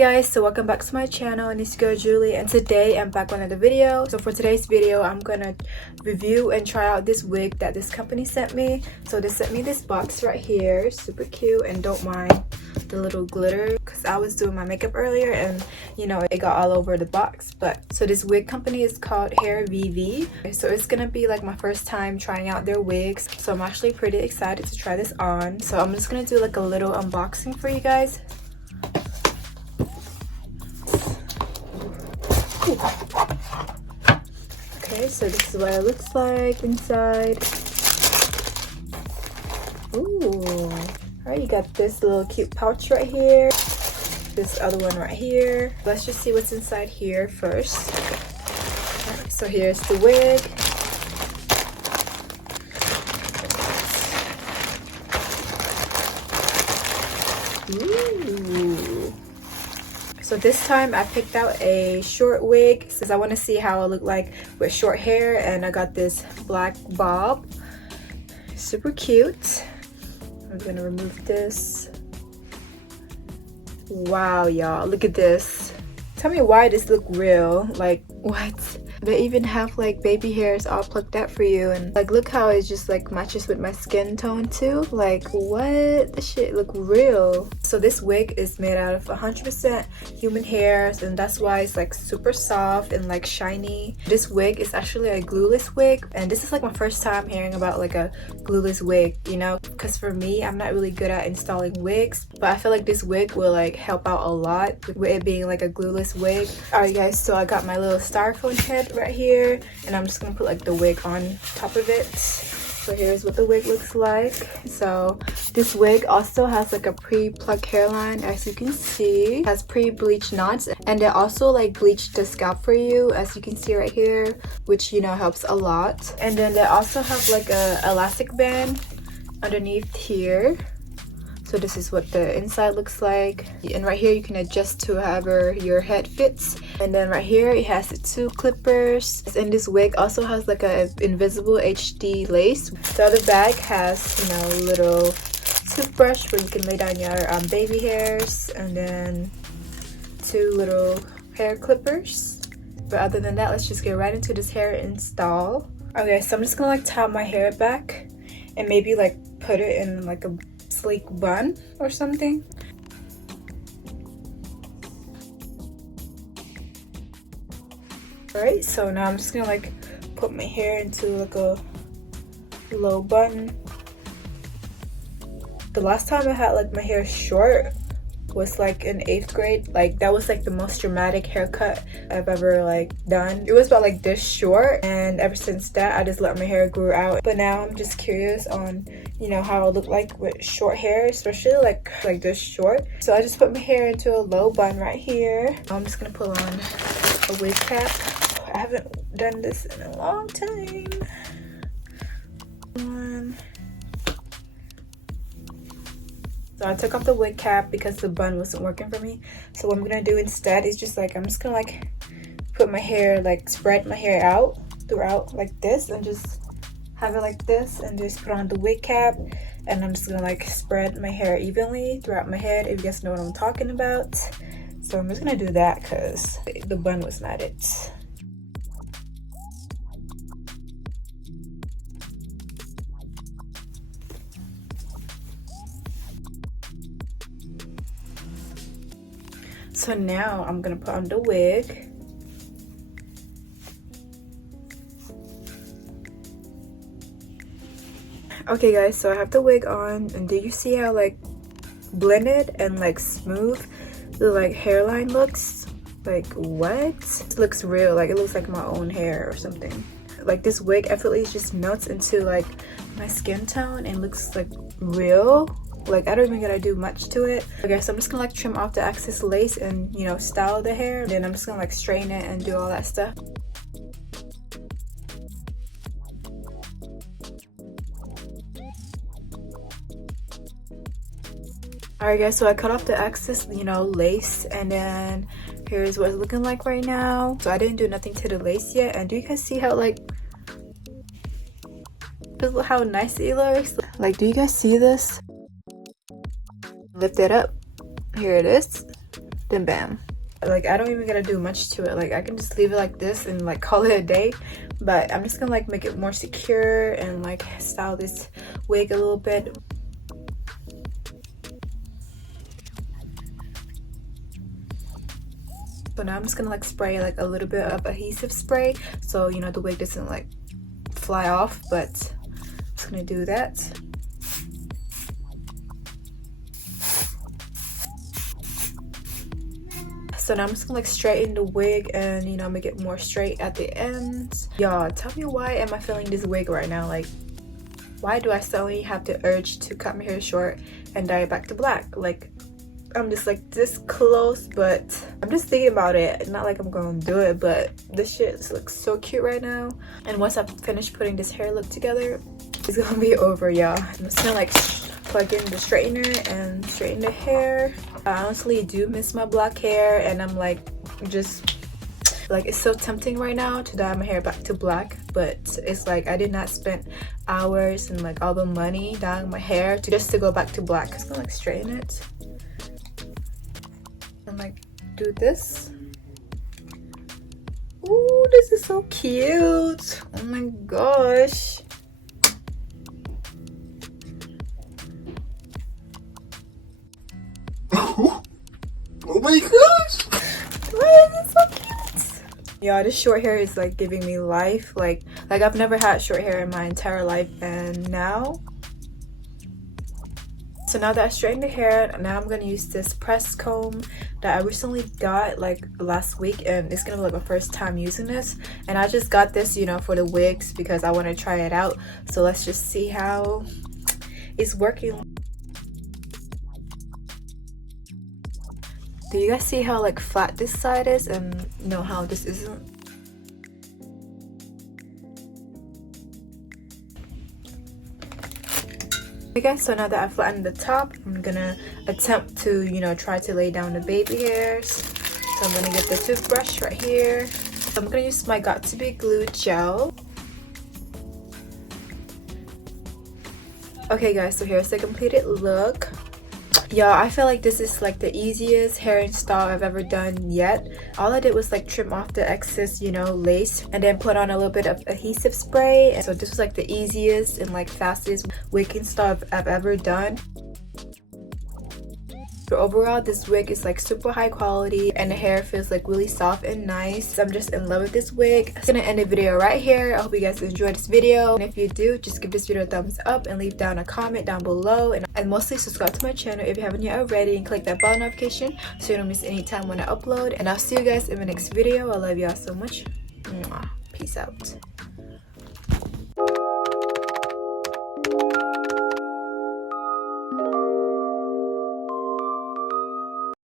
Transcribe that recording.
guys, so welcome back to my channel, and it's your girl Julie, and today I'm back with another video. So for today's video, I'm gonna review and try out this wig that this company sent me. So they sent me this box right here, super cute, and don't mind the little glitter because I was doing my makeup earlier and you know it got all over the box. But so this wig company is called HairVivi, so it's gonna be like my first time trying out their wigs, so I'm actually pretty excited to try this on. So I'm just gonna do like a little unboxing for you guys. Okay, so this is what it looks like inside. Ooh. Alright, you got this little cute pouch right here. This other one right here. Let's just see what's inside here first. Alright, so here's the wig. Ooh. So this time I picked out a short wig since I want to see how it looked like with short hair, and I got this black bob. Super cute. I'm gonna remove this. Wow, y'all, look at this. Tell me why this look real. Like, what? They even have like baby hairs all plucked out for you, and like look how it just like matches with my skin tone too. Like, what? This shit look real. So this wig is made out of 100% human hairs, and that's why it's like super soft and like shiny. This wig is actually a glueless wig, and this is like my first time hearing about like a glueless wig, you know, because for me, I'm not really good at installing wigs, but I feel like this wig will like help out a lot with it being like a glueless wig. Alright guys, so I got my little styrofoam head right here, and I'm just gonna put like the wig on top of it. So here's what the wig looks like. So this wig also has like a pre-plucked hairline, as you can see. It has pre-bleached knots, and they also like bleached the scalp for you, as you can see right here, which you know helps a lot. And then they also have like a elastic band underneath here. So this is what the inside looks like, and right here you can adjust to however your head fits. And then right here it has the 2 clippers, and this wig also has like a invisible HD lace. The other bag has, you know, a little toothbrush where you can lay down your baby hairs, and then 2 little hair clippers. But other than that, let's just get right into this hair install. Okay, so I'm just gonna like tie my hair back and maybe like put it in like a sleek bun or something. Alright, so now I'm just gonna like put my hair into like a low bun. The last time I had like my hair short was like in 8th grade. Like that was like the most dramatic haircut I've ever like done. It was about like this short, and ever since that I just let my hair grow out. But now I'm just curious on, you know, how it look like with short hair, especially like this short. So I just put my hair into a low bun right here. I'm just gonna put on a wig cap. I haven't done this in a long time. So I took off the wig cap because the bun wasn't working for me. So what I'm gonna do instead is just like, I'm just gonna like put my hair, like spread my hair out throughout like this, and just have it like this, and just put on the wig cap. And I'm just gonna like spread my hair evenly throughout my head, if you guys know what I'm talking about. So I'm just gonna do that because the bun was not it. So now I'm gonna put on the wig. Okay guys, so I have the wig on, and do you see how like blended and like smooth the like hairline looks? Like, what? It looks real, like it looks like my own hair or something. Like this wig effortlessly just melts into like my skin tone and looks like real. Like I don't even gotta do much to it. Okay, so I'm just gonna like trim off the excess lace and, you know, style the hair. Then I'm just gonna like straighten it and do all that stuff. Alright guys, so I cut off the excess, you know, lace, and then here's what it's looking like right now. So I didn't do nothing to the lace yet, and do you guys see how like how nice it looks? Like, do you guys see this? Lift it up. Here it is. then bam. Like I don't even gotta do much to it. Like I can just leave it like this and like call it a day. But I'm just gonna like make it more secure and like style this wig a little bit. So now I'm just gonna like spray like a little bit of adhesive spray so you know the wig doesn't like fly off, but I'm just gonna do that. So now I'm just gonna like straighten the wig and you know make it more straight at the ends. Y'all, tell me why am I feeling this wig right now? Like why do I suddenly have the urge to cut my hair short and dye it back to black? Like I'm just like this close, but I'm just thinking about it. Not like I'm gonna do it, but this shit looks so cute right now. And once I finish putting this hair look together, it's gonna be over, y'all. I'm just gonna like plug in the straightener and straighten the hair. I honestly do miss my black hair, and I'm like just like it's so tempting right now to dye my hair back to black, but it's like I did not spend hours and like all the money dyeing my hair just to go back to black. I'm gonna like straighten it and like do this. Ooh, this is so cute. Oh my gosh. Oh my gosh! Why is it so cute? Yeah, this short hair is like giving me life. Like I've never had short hair in my entire life, and now. So now that I straightened the hair, now I'm gonna use this press comb that I recently got like last week, and it's gonna be like my first time using this. And I just got this, you know, for the wigs because I want to try it out. So let's just see how it's working. Do you guys see how like flat this side is and know how this isn't? Okay guys, so now that I flattened the top, I'm gonna attempt to, you know, try to lay down the baby hairs. So I'm gonna get the toothbrush right here. So I'm gonna use my Got To Be Glue gel. Okay guys, so here's the completed look. Yeah, I feel like this is like the easiest hair install I've ever done yet. All I did was like trim off the excess, you know, lace and then put on a little bit of adhesive spray. And so this was like the easiest and like fastest wig install I've ever done. But overall, this wig is like super high quality and the hair feels like really soft and nice. I'm just in love with this wig. I'm gonna end the video right here. I hope you guys enjoyed this video, and if you do, just give this video a thumbs up and leave down a comment down below, and mostly subscribe to my channel if you haven't yet already, and click that bell notification so you don't miss any time when I upload. And I'll see you guys in the next video. I love y'all so much. Mwah. Peace out.